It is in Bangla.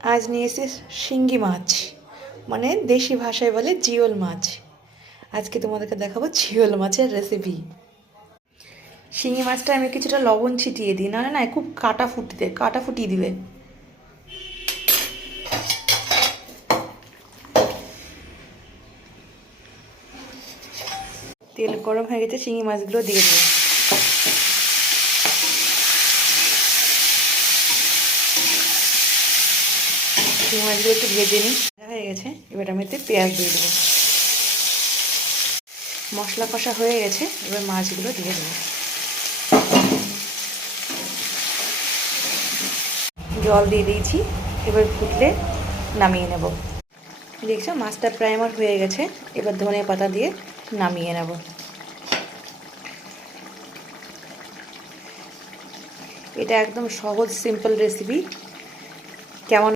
আজ নিয়ে এসেছি শিঙ্গি মাছ, মানে দেশি ভাষায় বলে জিওল মাছ। আজকে তোমাদেরকে দেখাবো জিওল মাছের রেসিপি। শিঙি মাছটা আমি কিছুটা লবণ ছিটিয়ে দিই, না না খুব কাটা ফুটিয়ে দিবে। তেল গরম হয়ে গেছে, শিঙি মাছগুলো দিয়ে দেবো। শিঙি মাছগুলো একটু ভেজে নিই, হয়ে গেছে। এবার আমি এতে পেঁয়াজ দিয়ে দেবো। মশলা কষা হয়ে গেছে, এবার মাছগুলো দিয়ে দেবো। জল দিয়ে দিয়েছি, এবার ফুটলে নামিয়ে নেব। দেখছো মাছটা প্রায় আমার হয়ে গেছে, এবার ধনে পাতা দিয়ে নামিয়ে নেব। এটা একদম সহজ সিম্পল রেসিপি। কেমন